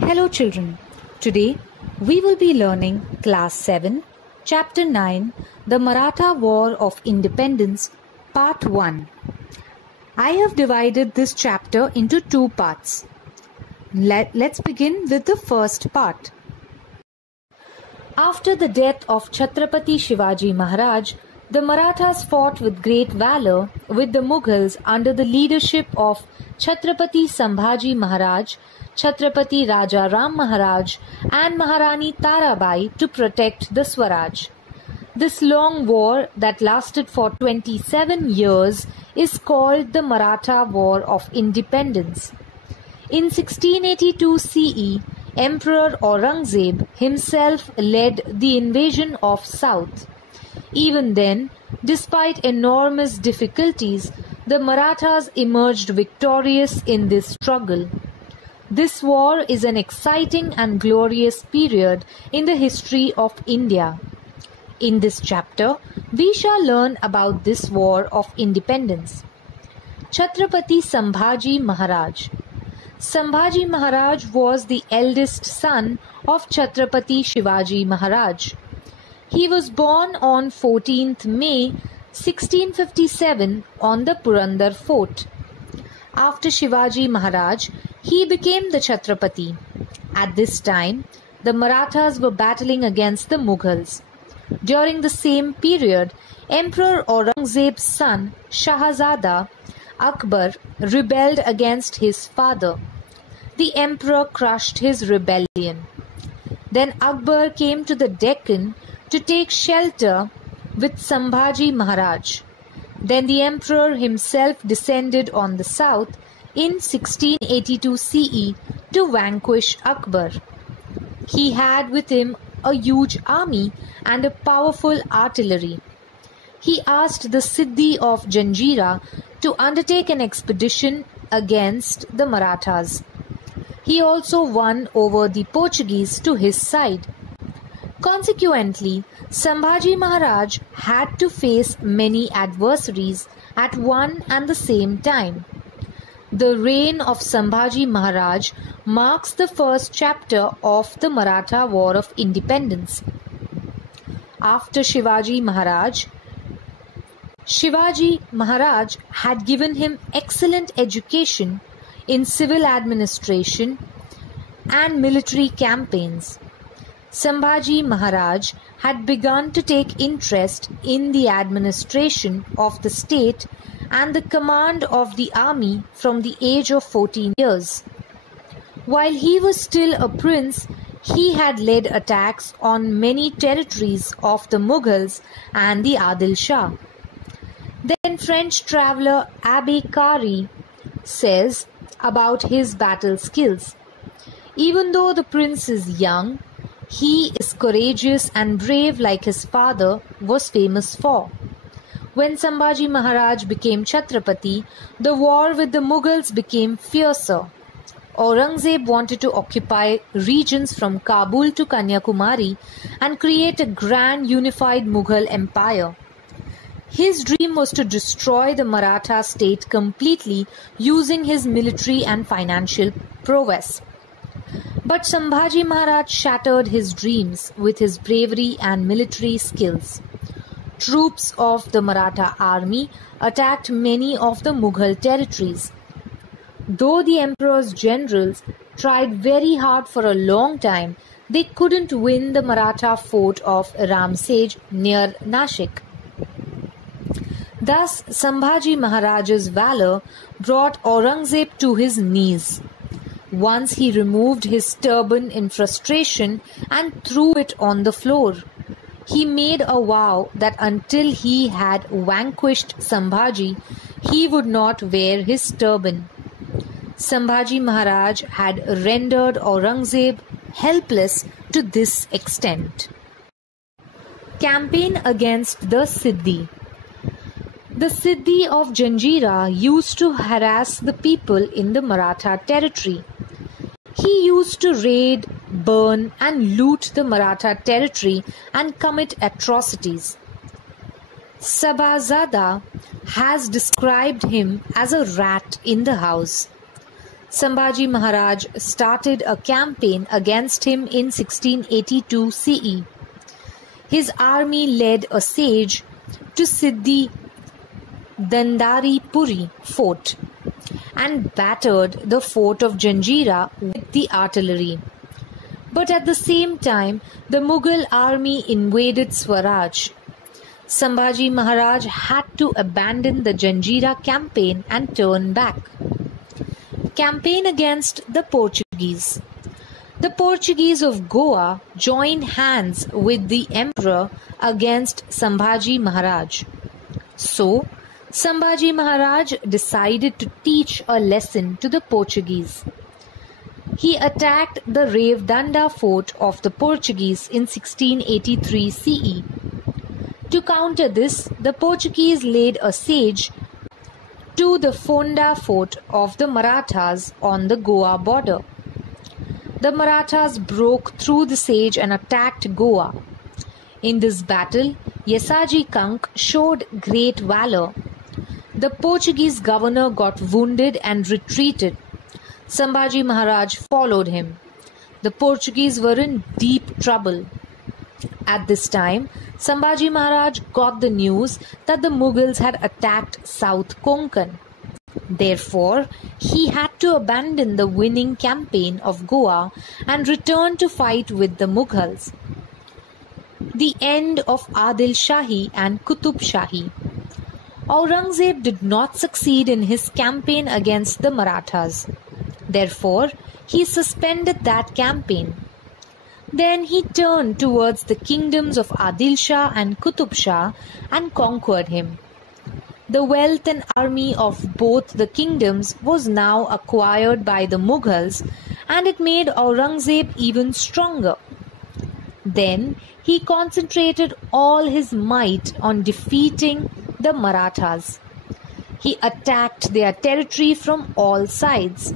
Hello children. Today we will be learning class 7, chapter 9, The Maratha War of Independence, part 1. I have divided this chapter into two parts. Let's begin with the first part. After the death of Chhatrapati Shivaji Maharaj, the Marathas fought with great valor with the Mughals under the leadership of Chhatrapati Sambhaji Maharaj, Chhatrapati Raja Ram Maharaj and Maharani Tarabai to protect the Swaraj. This long war that lasted for 27 years is called the Maratha War of Independence. In 1682 CE, Emperor Aurangzeb himself led the invasion of South. Even then, despite enormous difficulties, the Marathas emerged victorious in this struggle. This war is an exciting and glorious period in the history of India. In this chapter, we shall learn about this war of independence. Chhatrapati Sambhaji Maharaj. Sambhaji Maharaj was the eldest son of Chhatrapati Shivaji Maharaj. He was born on 14th May 1657 on the Purandar fort. After Shivaji Maharaj, he became the Chhatrapati. At this time, the Marathas were battling against the Mughals. During the same period, Emperor Aurangzeb's son Shahzada Akbar rebelled against his father. The emperor crushed his rebellion. Then Akbar came to the Deccan to take shelter with Sambhaji Maharaj. Then the emperor himself descended on the south in 1682 CE to vanquish Akbar. He had with him a huge army and a powerful artillery. He asked the Siddhi of Janjira to undertake an expedition against the Marathas. He also won over the Portuguese to his side. Consequently, Sambhaji Maharaj had to face many adversaries at one and the same time. The reign of Sambhaji Maharaj marks the first chapter of the Maratha War of Independence. After Shivaji Maharaj had given him excellent education in civil administration and military campaigns. Sambhaji Maharaj had begun to take interest in the administration of the state and the command of the army from the age of 14 years. While he was still a prince, he had led attacks on many territories of the Mughals and the Adil Shah. Then French traveller Abbé Carré says about his battle skills. Even though the prince is young, he is courageous and brave like his father was famous for. When Sambhaji Maharaj became Chhatrapati, the war with the Mughals became fiercer. Aurangzeb wanted to occupy regions from Kabul to Kanyakumari and create a grand unified Mughal empire. His dream was to destroy the Maratha state completely using his military and financial prowess. But Sambhaji Maharaj shattered his dreams with his bravery and military skills. Troops of the Maratha army attacked many of the Mughal territories. Though the emperor's generals tried very hard for a long time, they couldn't win the Maratha fort of Ramsej near Nashik. Thus, Sambhaji Maharaj's valor brought Aurangzeb to his knees. Once he removed his turban in frustration and threw it on the floor. He made a vow that until he had vanquished Sambhaji, he would not wear his turban. Sambhaji Maharaj had rendered Aurangzeb helpless to this extent. Campaign against the Siddhi. The Siddhi of Janjira used to harass the people in the Maratha territory. He used to raid, burn and loot the Maratha territory and commit atrocities. Sabazada has described him as a rat in the house. Sambhaji Maharaj started a campaign against him in 1682 CE. His army led a siege to Siddhi Dandari Puri fort and battered the fort of Janjira with the artillery. But at the same time, the Mughal army invaded Swaraj. Sambhaji Maharaj had to abandon the Janjira campaign and turn back. Campaign against the Portuguese. The Portuguese of Goa joined hands with the emperor against Sambhaji Maharaj. So, Sambhaji Maharaj decided to teach a lesson to the Portuguese. He attacked the Revdanda fort of the Portuguese in 1683 CE. To counter this, the Portuguese laid a siege to the Fonda fort of the Marathas on the Goa border. The Marathas broke through the siege and attacked Goa. In this battle, Yesaji Kank showed great valor. The Portuguese governor got wounded and retreated. Sambhaji Maharaj followed him. The Portuguese were in deep trouble. At this time, Sambhaji Maharaj got the news that the Mughals had attacked South Konkan. Therefore, he had to abandon the winning campaign of Goa and return to fight with the Mughals. The end of Adil Shahi and Qutub Shahi. Aurangzeb did not succeed in his campaign against the Marathas. Therefore, he suspended that campaign. Then he turned towards the kingdoms of Adil Shah and Qutub Shah and conquered him. The wealth and army of both the kingdoms was now acquired by the Mughals, and it made Aurangzeb even stronger. Then he concentrated all his might on defeating the Marathas. He attacked their territory from all sides.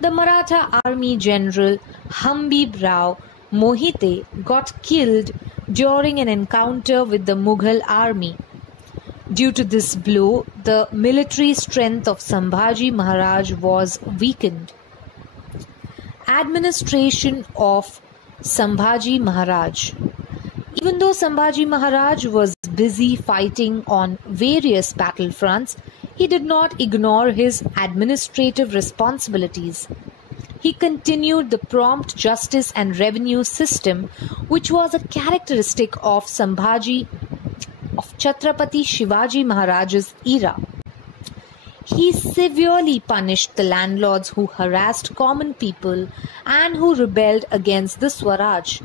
The Maratha army general Hambib Rao Mohite got killed during an encounter with the Mughal army. Due to this blow, the military strength of Sambhaji Maharaj was weakened. Administration of Sambhaji Maharaj. Even though Sambhaji Maharaj was busy fighting on various battlefronts, he did not ignore his administrative responsibilities. He continued the prompt justice and revenue system, which was a characteristic of Chhatrapati Shivaji Maharaj's era. He severely punished the landlords who harassed common people and who rebelled against the Swaraj.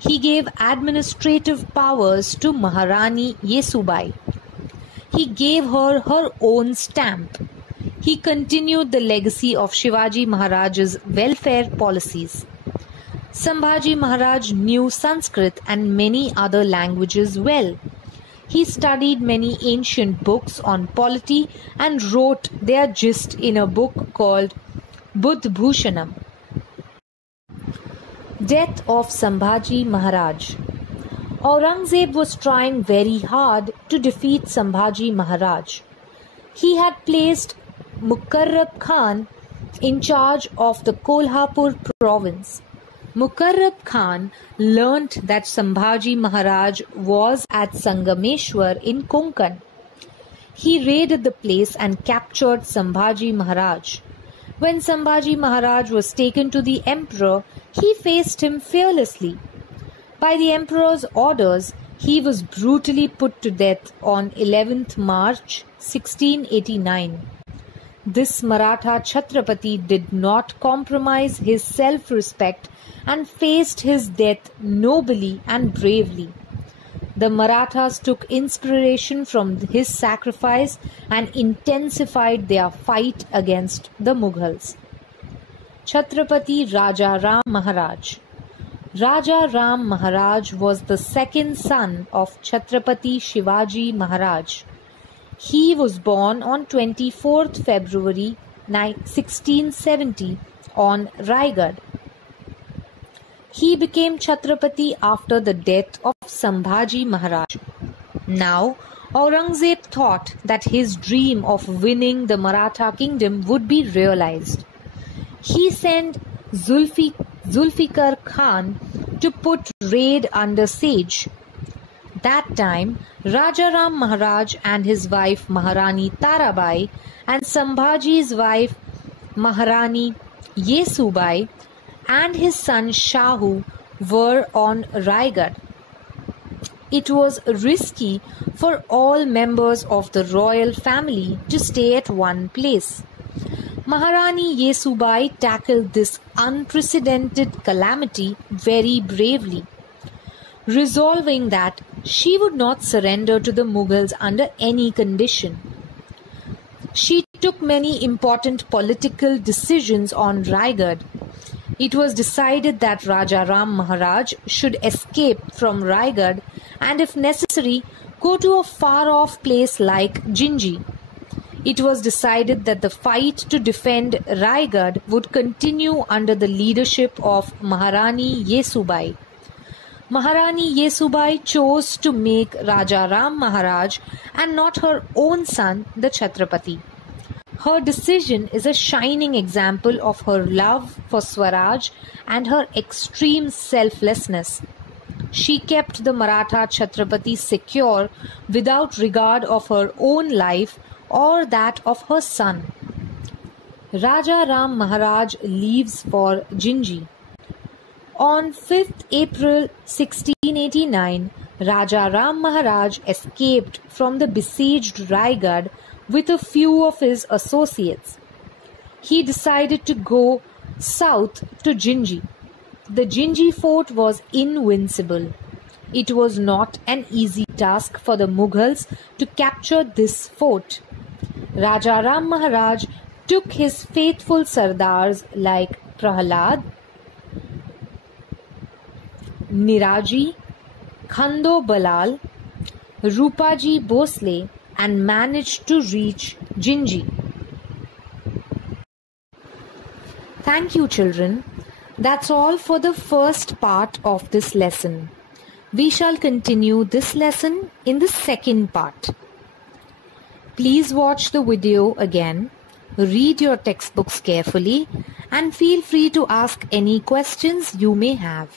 He gave administrative powers to Maharani Yesubai. He gave her her own stamp. He continued the legacy of Shivaji Maharaj's welfare policies. Sambhaji Maharaj knew Sanskrit and many other languages well. He studied many ancient books on polity and wrote their gist in a book called Buddhbhushanam. Death of Sambhaji Maharaj. Aurangzeb was trying very hard to defeat Sambhaji Maharaj. He had placed Mukarrab Khan in charge of the Kolhapur province. Mukarrab Khan learnt that Sambhaji Maharaj was at Sangameshwar in Konkan. He raided the place and captured Sambhaji Maharaj. When Sambhaji Maharaj was taken to the emperor, he faced him fearlessly. By the emperor's orders, he was brutally put to death on 11th March 1689. This Maratha Chhatrapati did not compromise his self-respect and faced his death nobly and bravely. The Marathas took inspiration from his sacrifice and intensified their fight against the Mughals. Chhatrapati Raja Ram Maharaj. Raja Ram Maharaj was the second son of Chhatrapati Shivaji Maharaj. He was born on 24th February 1670 on Raigad. He became Chhatrapati after the death of Sambhaji Maharaj. Now, Aurangzeb thought that his dream of winning the Maratha kingdom would be realized. he sent Zulfikar Khan to put raid under siege. That time, Raja Ram Maharaj and his wife Maharani Tarabai and Sambhaji's wife Maharani Yesubai and his son Shahu were on Raigad. It was risky for all members of the royal family to stay at one place. Maharani Yesubai tackled this unprecedented calamity very bravely, resolving that she would not surrender to the Mughals under any condition. She took many important political decisions on Raigad. It was decided that Raja Ram Maharaj should escape from Raigad and, if necessary, go to a far-off place like Jinji. It was decided that the fight to defend Raigad would continue under the leadership of Maharani Yesubai. Maharani Yesubai chose to make Raja Ram Maharaj and not her own son the Chhatrapati. Her decision is a shining example of her love for Swaraj and her extreme selflessness. She kept the Maratha Chhatrapati secure without regard of her own life or that of her son. Raja Ram Maharaj leaves for Jinji. On 5th April 1689, Raja Ram Maharaj escaped from the besieged Raigad with a few of his associates. He decided to go south to Jinji. The Jinji fort was invincible. It was not an easy task for the Mughals to capture this fort. Raja Ram Maharaj took his faithful Sardars like Prahalad, Niraji, Khando Balal, Rupaji Bosle and managed to reach Jinji. Thank you, children. That's all for the first part of this lesson. We shall continue this lesson in the second part. Please watch the video again, read your textbooks carefully, and feel free to ask any questions you may have.